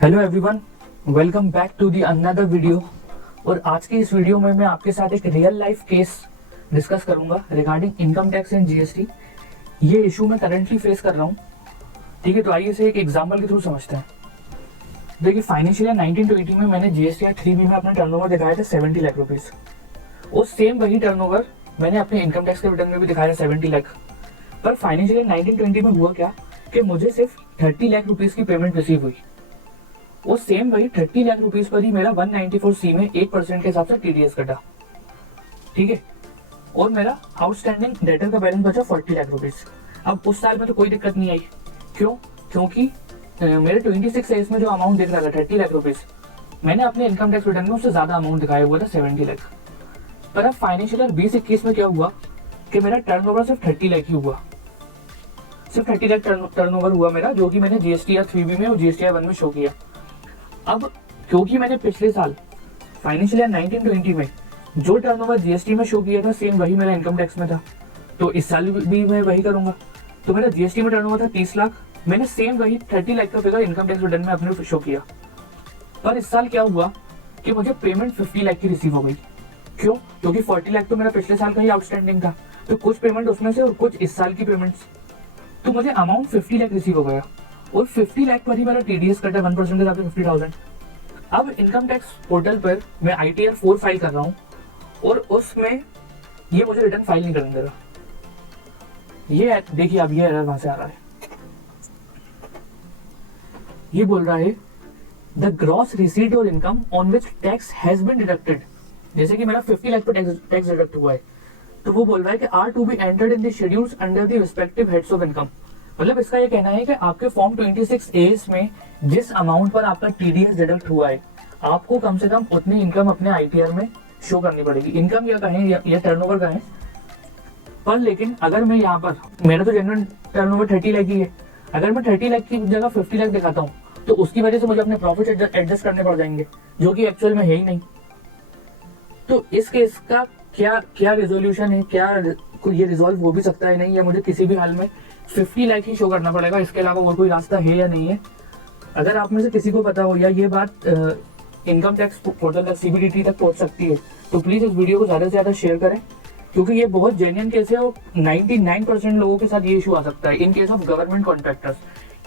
Hello everyone, welcome back to the another video. और आज की इस वीडियो में मैं आपके साथ एक रियल लाइफ केस डिस्कस करूंगा regarding income tax and GST. ये इशू मैं करंटली फेस कर रहा हूँ। ठीक है, तो आइए इसे एक एग्जांपल के थ्रू समझते हैं। देखिए, फाइनेंशियल ईयर 1920 में मैंने जीएसटी 3B में अपना टर्नओवर दिखाया था 70 लाख रुपीज। और सेम वही टर्नओवर मैंने अपने इनकम टैक्स के रिटर्न में भी दिखाया 70 लाख। पर फाइनेंशियल ईयर 1920 में हुआ क्या कि मुझे सिर्फ 30 लाख रुपीज की पेमेंट रिसीव हुई। वो सेम वही 30 लाख रुपीज पर ही मेरा 194C में 8% के हिसाब से टीडीएस कटा। ठीक है, और मेरा आउटस्टैंडिंग डेटर का बैलेंस बचा 40 लाख रुपीज। अब उस साल में तो कोई दिक्कत नहीं आई। क्यों? क्योंकि मेरे 26 एज में जो अमाउंट दिख रहा था 30 लाख रुपीज, मैंने अपने इनकम टैक्स रिटर्न में उससे ज्यादा अमाउंट दिखाया हुआ था 70 लाख। पर अब फाइनेंशियल ईयर 2021 में क्या हुआ कि मेरा टर्नओवर सिर्फ 30 लाख ही हुआ। सिर्फ 30 लाख टर्नओवर हुआ मेरा, जो कि मैंने जीएसटी 3B में और जीएसटी 1 में शो किया। अब क्योंकि मैंने पिछले साल फाइनेंशियल ईयर 1920 में जो टर्नओवर जीएसटी में शो किया था सेम वही मेरा इनकम टैक्स में था, तो इस साल भी मैं वही करूंगा। तो मेरा जीएसटी में टर्नओवर था 30 लाख, मैंने सेम वही 30 लाख का फिगर इनकम टैक्स रिटर्न में अपने शो किया। पर इस साल क्या हुआ कि मुझे पेमेंट 50 लाख की रिसीव हो गई। क्यों? क्योंकि 40 लाख तो मेरा पिछले साल का ही आउटस्टैंडिंग था, तो कुछ पेमेंट उसमें से और कुछ इस साल की पेमेंट्स, तो मुझे अमाउंट 50 लाख रिसीव हो गया। और 50 लाख पर ही मेरा टीडीएस कटा 1% के हिसाब से 50,000। अब इनकम टैक्स पोर्टल पर मैं ITR 4 फाइल कर रहा हूँ और उसमें ये मुझे रिटर्न फाइल नहीं करने दे रहा। ये देखिए, अब ये एरर वहां से आ रहा है। ये बोल रहा है द ग्रॉस रिसीट और income on which tax has been deducted. जैसे कि मेरा 50 लाख पर टैक्स डिडक्ट हुआ है, तो वो बोल रहा है कि are to be entered in the schedules under the respective heads of income. मतलब इसका ये कहना है कि आपके फॉर्म 26A में जिस अमाउंट पर आपका टीडीएस डिडक्ट हुआ है, आपको कम से कम उतनी इनकम अपने ITR में शो करनी पड़ेगी। इनकम या कहें या टर्नओवर कहें। पर लेकिन अगर मैं यहाँ पर, मेरा तो जनरल टर्नओवर 30 लाख ही है, अगर मैं 30 लाख की जगह 50 लाख दिखाता हूँ तो उसकी वजह से मुझे अपने प्रॉफिट एडजस्ट करने पड़ जाएंगे, जो कि एक्चुअल में है ही नहीं। तो इस केस का क्या रिजोल्यूशन है? क्या ये रिजॉल्व हो भी सकता है नहीं, या मुझे किसी भी हाल में 50 लाख ही शो करना पड़ेगा, इसके अलावा और कोई रास्ता है या नहीं है? अगर आप में से किसी को पता हो या ये बात इनकम टैक्स पोर्टल तक CBDT तक पहुंच सकती है, तो प्लीज इस वीडियो को ज्यादा से ज्यादा शेयर करें, क्योंकि ये बहुत जेन्युइन केस है और 99% लोगों के साथ ये इशू आ सकता है in case of government contractors.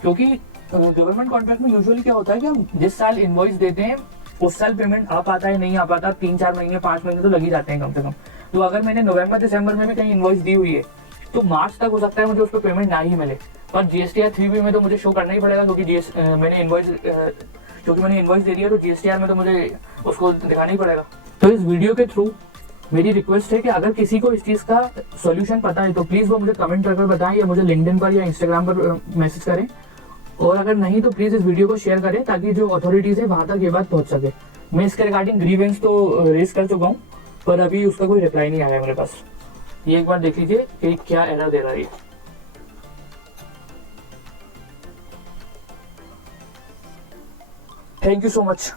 क्योंकि गवर्नमेंट कॉन्ट्रैक्ट में यूजुअली क्या होता है कि हम जिस साल इनवॉइस देते हैं उस साल पेमेंट आ पाता है नहीं आ पाता, 3-4 महीने 5 महीने तो लग ही जाते हैं कम से कम। तो अगर मैंने नवंबर दिसंबर में भी कहीं इनवॉइस दी हुई है तो मार्च तक हो सकता है मुझे उस पर पेमेंट ना ही मिले। पर GSTR 3B में तो मुझे शो करना ही पड़ेगा, क्योंकि मैंने इनवॉइस दे दिया, तो GSTR में तो मुझे उसको दिखाना ही पड़ेगा। तो इस वीडियो के थ्रू मेरी रिक्वेस्ट है कि अगर किसी को इस चीज का सॉल्यूशन पता है तो प्लीज वो मुझे कमेंट कर बताएं, या मुझे लिंक्डइन पर या इंस्टाग्राम पर मैसेज करें। और अगर नहीं तो प्लीज इस वीडियो को शेयर करें, ताकि जो अथॉरिटीज है वहां तक ये बात पहुंच सके। मैं इसके रिगार्डिंग ग्रीवेंस तो रेज कर चुका हूँ, पर अभी उसका कोई रिप्लाई नहीं आया मेरे पास। ये एक बार देख लीजिए कि क्या एरर दे रहा है। Thank you so much.